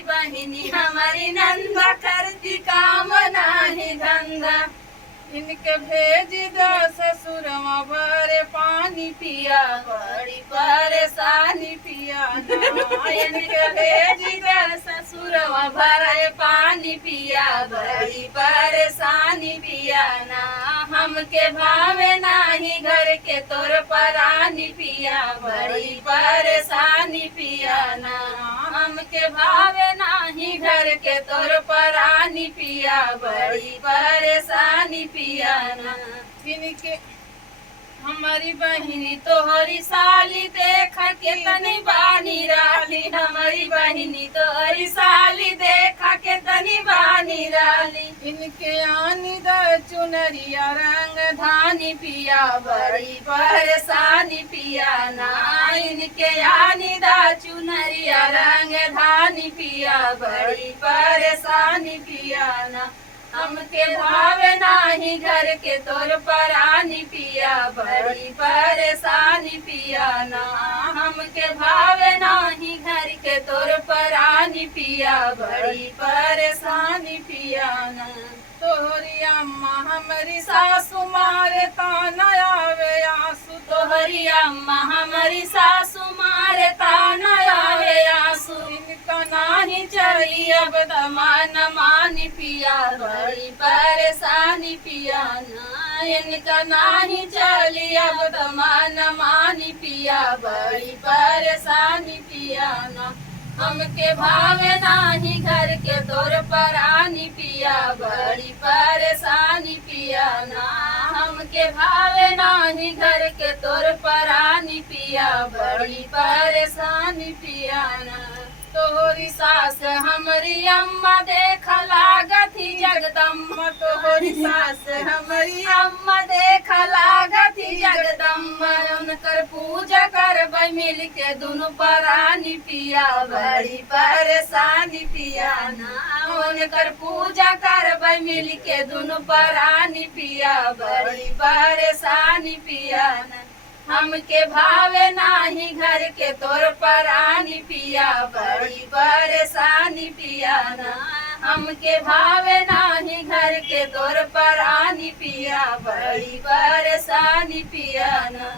हमारी बहिनी हमारी नंदा करती काम नाही धंधा। इनके भेज द ससुरवा भरे पानी पिया बड़ी परेशानी पिया ना। इनके भेज द ससुरवा भरे पानी पिया बड़ी परेशानी पिया ना। हमके भावे नाही घर के तोर परानी पिया बड़ी परेशानी पिया ना। हमके भावे नाही घर के तोर परानी पिया बड़ी परेशानी पिया ना। इनके हमारी बहिनी तोहरी साली देख के तनी बानी राली। हमारी बहिनी तोहरी साली देख के तनी बानी राली। इनके आनी द चुनरिया रंग धानी पिया बड़ी परेशानी पिया ना। इनके आनी द चुनरिया रंग धानी पिया बड़ी परेशानी पिया ना। हमके भावे नाही घर के तोर परानी पिया बड़ी परेशानी पिया ना। हमके भावे नाही घर के तोर परानी पिया बड़ी परेशानी पिया ना। तोहरी अम्मा हमारी सासु मारे ताना आवे आंसू। तोहरी अम्मा हमारी सासु मारे ताना आवे आंसू। इनका नाही चाहिए अब दमान मानी पिया बड़ी परेशानी पिया ना। इनका नाही चली अब दमान मानी पिया बड़ी परेशानी पिया ना। हमके भावे नाही घर के तोर परानी पिया बड़ी परेशानी पिया ना। हमके भावे नाही घर के तोर परानी पिया बड़ी परेशानी पिया ना। तोहरी सास हमारी अम्मा देख लागती जगदम्मा। तोहरी सास हमारी अम्मा देख लागती जगदम्मा। उनकर पूजा करब मिल के दुनु परानी पिया बड़ी परेशानी पिया ना। उनकर पूजा करब मिल के दुनु परानी पिया बड़ी परेशानी पिया ना। हमके भावे नाही घर के तोर परानी पिया बड़ी परेशानी पिया ना। हमके भावे नाही घर के तोर परानी पिया बड़ी परेशानी पिया ना।